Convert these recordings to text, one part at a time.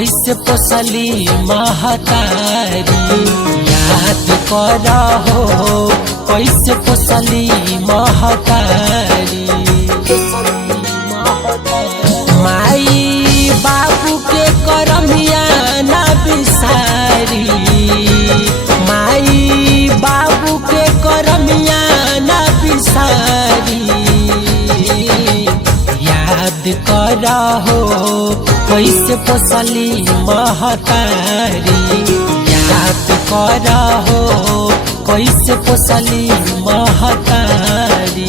कैसे पोसली महतारी। याद करहो कैसे पोसली महतारी। माई बाबू के करमिया ना बिसारी। माई बाबू के करमिया ना बिसारी। याद करहो कैसे पोसली महतारी। याद करहो कैसे पोसली महतारी।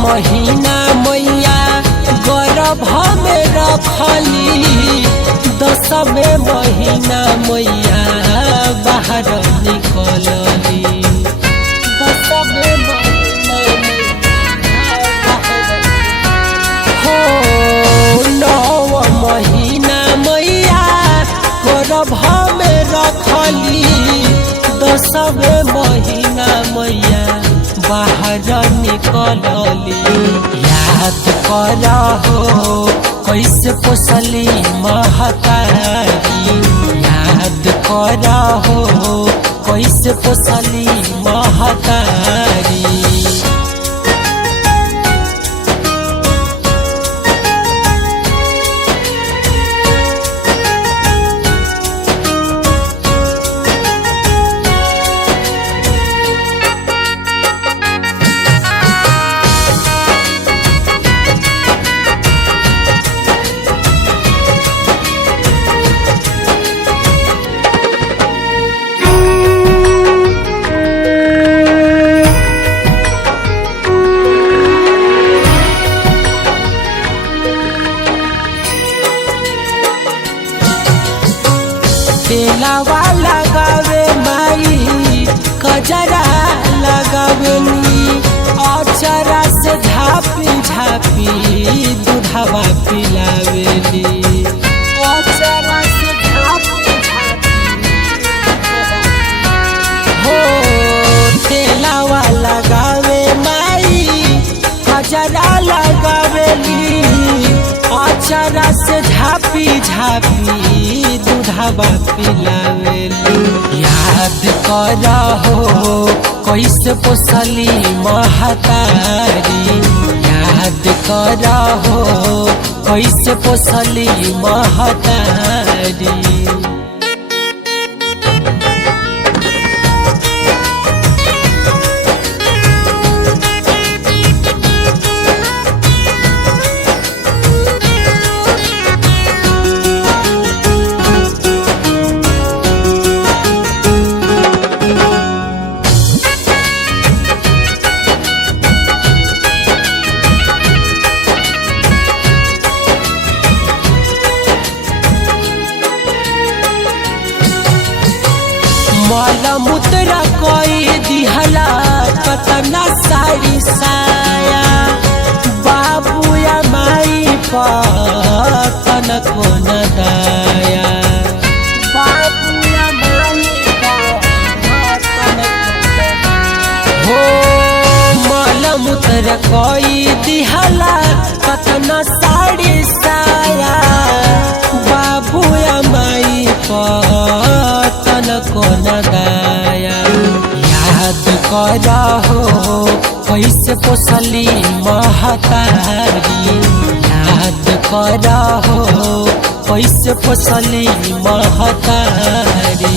महीना मैया गर्भ में रखली। 10वें महीना मैया बाहर निकलली। 10वें हो 9 महीना मैया गर्भ में रखली। 10वें महीना मैया बाहर निकलली। याद करहो कैसे पोसली महतारी। याद करहो कैसे पोसली महतारी। तेलावा लगावे माई कजरा लगावेली। अचरा से झापी झापी दूधवा पिलावेली। अचरा से झापी झापी हो तेलावा लगावे माई कजरा लगावेली। अचरा से झापी झापी दूधवा पिलावेली। याद करहो कैसे पोसली महतारी। याद करहो कैसे पोसली महतारी। मूत्र कोई दिहला कतना साड़ी साया। बाबू या माई पतन को न दाया। बाबू या माई पतन हो मल मूत्र कोई दिहला कतना साड़ी साया। बाबू या माई पतन को न दाया। याद करहो कैसे पोसली महतारी। याद करहो कैसे पोसली महतारी।